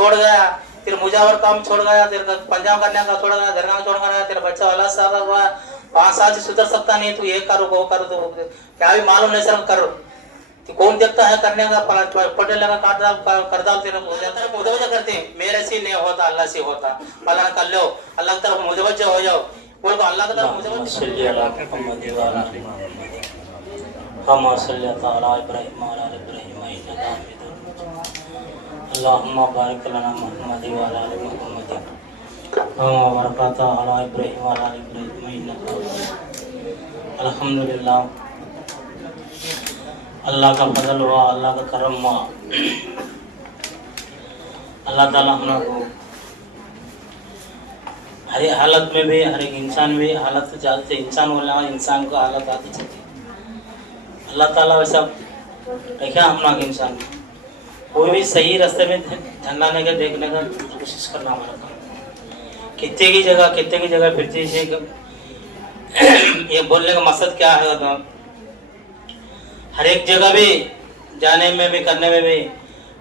छोड़ गया, तेरे मुजावर काम छोड़ गया, तेरे पंजाब करने का छोड़ गया, दरगाह छोड़ गया, तेरा बच्चा अल्लाह सादा हुआ 5 साल से सुधर सकता नहीं, तू ये करो वो करो, तो क्या भी मालूम नहीं सर करो, तो कौन देखता है करने का पटेल लगा काट डाल कर डाल, तेरा हो जाता है मुतवज्जो करते हैं, मेरे से नहीं होता अल्लाह से होता, अल्लाह कर लो, अल्लाह की तरफ मुतवज्जो हो जाओ, बोल को अल्लाह की तरफ मुतवज्जो अल्लाहुम्मा बारिक लना मुहम्मद व अला आलि मुहम्मद कमा बारकता अला इब्राहीम व अला आलि इब्राहीम इन्नका अल्हम्दुलिल्लाह। अल्लाह का फजल हुआ, अल्लाह का करम हुआ, अल्लाह ताला हम लोग को हर हालत में भी, हर एक इंसान भी हालत से ज़्यादा इंसान बोलना इंसान को हालत आती चाहिए। अल्लाह ताला वैसा देखा हम लोग इंसान कोई भी सही रास्ते में झंडाने का देखने का कोशिश करना हमारा काम। कितने की जगह फिरती है, ये बोलने का मकसद क्या है, तो हर एक जगह भी जाने में भी करने में भी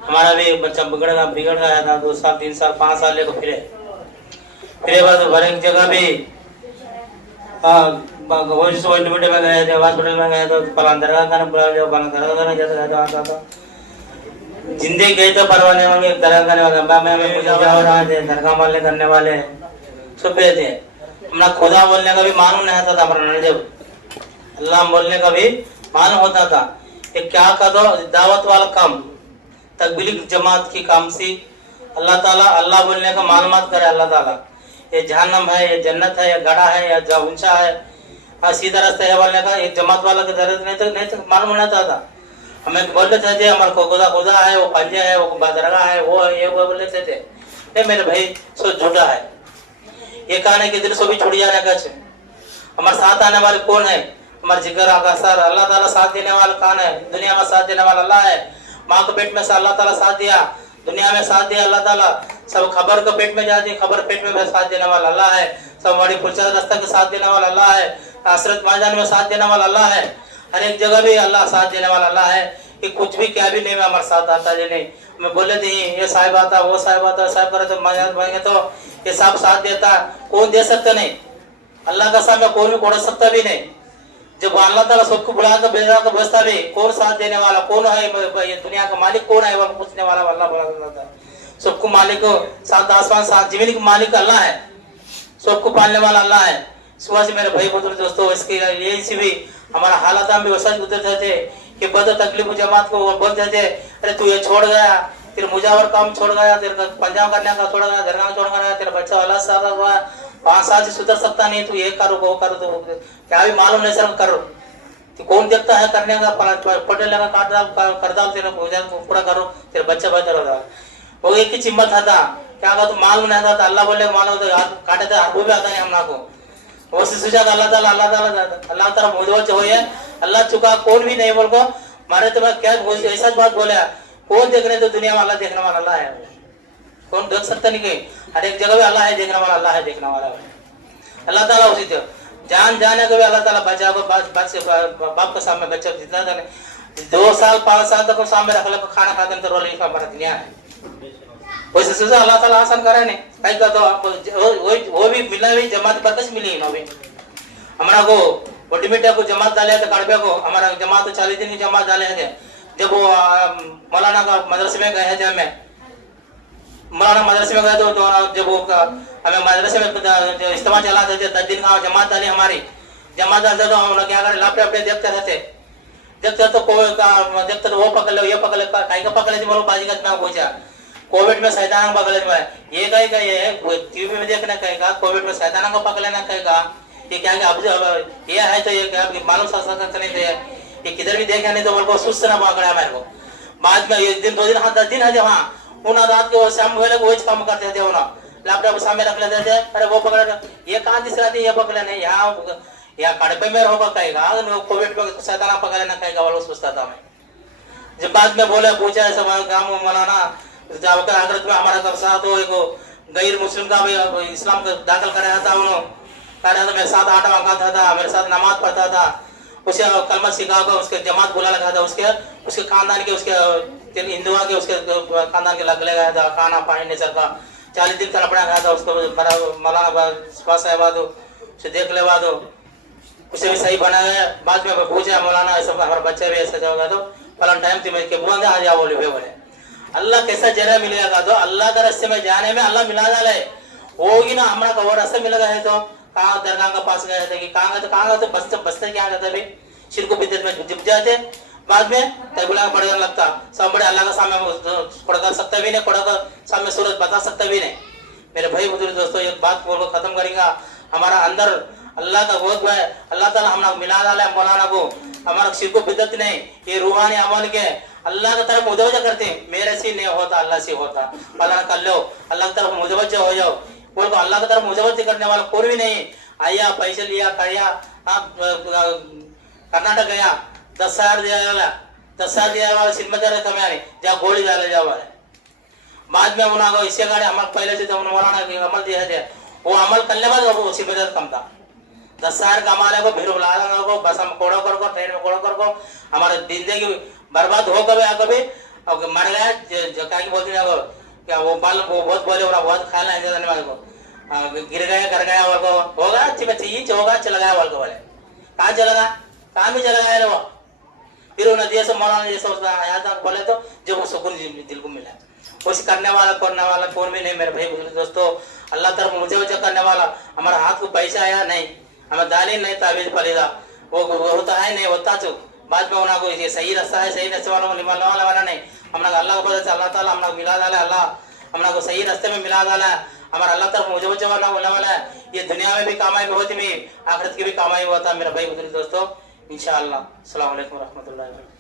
हमारा भी बच्चा बिगड़ गया था, 2 साल 3 साल 5 साल लेकर फिरे बाद हर एक जगह भी हॉस्पिटल में गए थे, हॉस्पिटल में गए तो पलांदरगा का बुला जाओ, पलांदरगा जैसा आता था, जिंदगी गई तो परवाने वाले दरगाह करने वाले मैं पूजा हो रहा थे, दरगाह वाले करने वाले सब थे, अपना खुदा बोलने का भी मालूम नहीं था हमारा, जब अल्लाह बोलने का भी मालूम होता था, ये क्या कर दो दावत वाला काम, तकबीली जमात की काम से अल्लाह ताला अल्लाह बोलने का मालूमात करे, अल्लाह ताला ये जहन्नम है, ये जन्नत है, ये गड़ा है, या ऊंचा है, सीधा रास्ता है बोलने का, एक जमात वाला की जरूरत नहीं तो मालूम नहीं था। हमें बोलते थे हमारे को खुदा है, वो पंजे है, वो दरगाह है, वो ये वो बोलते थे, नहीं मेरे भाई सो झूठा है, ये कहने के दिल से भी छुड़ जाने का। हमारे साथ आने वाले कौन है, हमारे जिगर का सर अल्लाह ताला साथ देने वाला कौन है, दुनिया में साथ देने वाला अल्लाह है। माँ के पेट में से अल्लाह ताला साथ दिया, दुनिया में साथ दिया अल्लाह ताला, सब खबर के पेट में जाती, खबर पेट में साथ देने वाला अल्लाह है, सब बड़ी पुलचा रास्ता के साथ देने वाला अल्लाह है, आसरत मैदान में साथ देने वाला अल्लाह है, हर एक जगह भी अल्लाह साथ देने वाला अल्लाह है, कि कुछ भी क्या भी नहीं में हमारे साथ आता है नहीं, मैं बोले थे ये साहिब आता, वो साहिब आता, साहिब करे तो मजाक भाई तो ये सब साथ देता, कौन दे सकता नहीं, अल्लाह का साथ में कौन भी कोड़ सकता भी नहीं, जब अल्लाह ताला सबको बुला कर भेजा कर बसता भी, कौन साथ देने वाला कौन है, ये दुनिया का मालिक कौन है, वो पूछने वाला अल्लाह बोला, सबको मालिक सात आसमान सात जमीन का मालिक अल्लाह है, सबको पालने वाला अल्लाह है। सुबह से मेरे भाई बुजुर्ग दोस्तों इसके यही से भी हमारा हालात में भी वैसा गुजरते थे कि बद तकलीफ जमात को बोलते थे, अरे तू ये छोड़ गया, तेरे मुजावर काम छोड़ गया, तेरे पंजाब करने का छोड़ गया, दरगाह छोड़ गया, तेरा बच्चा अल्लाह सादा हुआ 5 साल से सुधर सकता नहीं, तू ये करो वो करो, तो क्या भी मालूम नहीं सर करो, तो कौन देखता है करने का, पटेल लगा काट डाल कर डाल, तेरा पूरा करो, तेरा बच्चा बचा रहा, वो एक ही चिम्मत था, क्या कहा तो मालूम नहीं था, अल्लाह बोले मालूम काटे थे, वो भी आता नहीं हम को, वो सोचा अल्लाह ताला मुतवज्जो हो, अल्लाह चुका कौन भी नहीं बोल को मारे तो क्या ऐसा बात बोले, कौन देख रहे तो दुनिया में अल्लाह देखने वाला अल्लाह है, कौन देख सकता नहीं, कहीं हर एक जगह भी अल्लाह है देखने वाला, अल्लाह है देखने वाला है, अल्लाह ताला उसी जान जाने को भी अल्लाह ताला बचा को बाप के सामने बच्चा जितना जाने 2 साल 5 साल तक सामने रख लो खाना खाते तो रोल हमारा दुनिया है, वैसे सोचा अल्लाह ताला आसान करे नहीं, कहीं का तो आपको वो भी मिला भी जमात बरकत मिली ना भी, हमारा को बड़ी बेटा को जमात डाले थे, कड़बे को हमारा जमात 40 दिन की जमात डाले थे, जब वो मौलाना का मदरसे में गए थे, मैं मौलाना मदरसे में गए तो जब वो हमें मदरसे में इस्तेमाल चलाते थे 10 दिन का जमात डाली, हमारी जमात डालते तो हम लोग क्या करें लापटे अपने देखते रहते, देखते तो कोई देखते तो वो पकड़ लो ये पकड़ लो, कहीं का पकड़ लेते बोलो बाजी का पूछा, कोविड में शैतान का पकड़ लेना ये कहेगा, ये टीवी में देखना कहेगा, कोविड में शैतान का पकड़ लेना कहेगा, ये क्या अब ये है तो ये क्या मालूम नहीं थे, ये किधर भी देखा नहीं तो बोल को सुस्त ना पकड़ा मेरे को, बाद में 1 दिन 2 दिन 10 दिन है, वहाँ उन्हें रात के शाम वेले वो काम करते थे, उन्हें लैपटॉप सामने रख लेते थे, अरे वो पकड़ ये कहाँ दिख रहा थी, ये पकड़े नहीं यहाँ कड़पे में होगा कहेगा, कोविड में शैतान पकड़ लेना कहेगा, वो सोचता था मैं, जब बाद में बोले पूछा ऐसा काम मौलाना जाकर आगरत में हमारा कब साथ हो, एक गैर मुस्लिम का भी इस्लाम का दाखिल कराया था, उन्होंने कराया था, मेरे साथ 8 वक़्त था, मेरे साथ नमाज पढ़ता था, उसे कलमा सिखा कर उसके जमात बुला लगा था, उसके खानदान के उसके हिंदू के उसके खानदान के लग गया था, खाना पानी नहीं सका, 40 दिन तड़पड़ा गया था उसको, मौलाना पास आया दो उसे देख ले दो, उसे भी सही बनाया। बाद में पूछा मौलाना ऐसा हमारा बच्चा भी ऐसा जाओगा तो फलान टाइम तुम्हें के बुआ आ जाओ बोले। अल्लाह कैसा जरा मिलेगा तो अल्लाह का रास्ते में जाने में अल्लाह मिला डाले होगी ना। हमारा का वो रास्ता मिल गया है तो कहाँ दरगाह का पास गए थे कि कहाँ गए तो बस्ते क्या कहते अभी शिरको बिद्दत में जिप जाते, बाद में तैबुला पढ़ने लगता, सब बड़े अल्लाह का सामने पढ़ सकता भी नहीं, पढ़ सामने सूरत बता सकता भी नहीं। मेरे भाई बुजुर्ग दोस्तों एक बात बोल खत्म करेंगे, हमारा अंदर अल्लाह का बहुत है, अल्लाह ताला हमने मिला डाला है मौलाना को, हमारा शिरको बिद्दत नहीं, ये रूहानी अमल के अल्लाह की तरफ मुतवज्जह करते हैं। मेरे से नहीं होता अल्लाह से होता, अल्लाह कर लो, अल्लाह की तरफ मुतवज्जह हो जाओ। बोल अल्लाह की तरफ मुतवज्जह करने वाला कोई भी नहीं। आया पैसे लिया करिया, कर्नाटक गया 10,000 दिया, 10,000 दिया वाला सिनेमा कमाने जा गोली डाले जावा। बाद में उन्होंने इससे गाड़ी अमल पहले से तो उन्होंने अमल दिया थे, वो अमल करने बाद वो सिनेमा कम था। 10,000 कमाने को फिर बुला को बस हम कोड़ो कर को ट्रेन में कोड़ो कर को हमारे जिंदगी बर्बाद हो कभी अब मर गया क्या बोलते हैं क्या वो बाल वो बहुत बोले और बहुत खाना है जाने वाले को गिर गया कर गया वाल को होगा अच्छी बच्ची ये होगा चला गया वाल को बोले कहाँ चला गया, कहाँ भी चला गया वो। फिर वो नदिया से मौलाना ये सोचता यहाँ तक बोले तो जब वो सुकून दिल को मिला। कोशिश करने वाला कौन भी नहीं मेरे भाई बुजुर्ग दोस्तों। अल्लाह तरफ मुझे वजह करने वाला, हमारा हाथ को पैसा आया नहीं, हमें दाली नहीं ताबीज फलीदा वो होता है नहीं होता चुप। बाद में उनको ये सही रास्ता है, सही रास्ते वालों को निभाने वाला नहीं। हमने अल्लाह को पता अल्लाह ताला हमने मिला डाला, अल्लाह हमने को सही रास्ते में मिला डाला। हमारा अल्लाह तरफ मुझे वजह होने वाला है, ये दुनिया में भी कामयाबी होती भी आखिरत की भी कामयाबी होता है मेरा भाई बुजुर्ग दोस्तों इंशाअल्लाह। अस्सलाम वालेकुम रहमतुल्लाहि।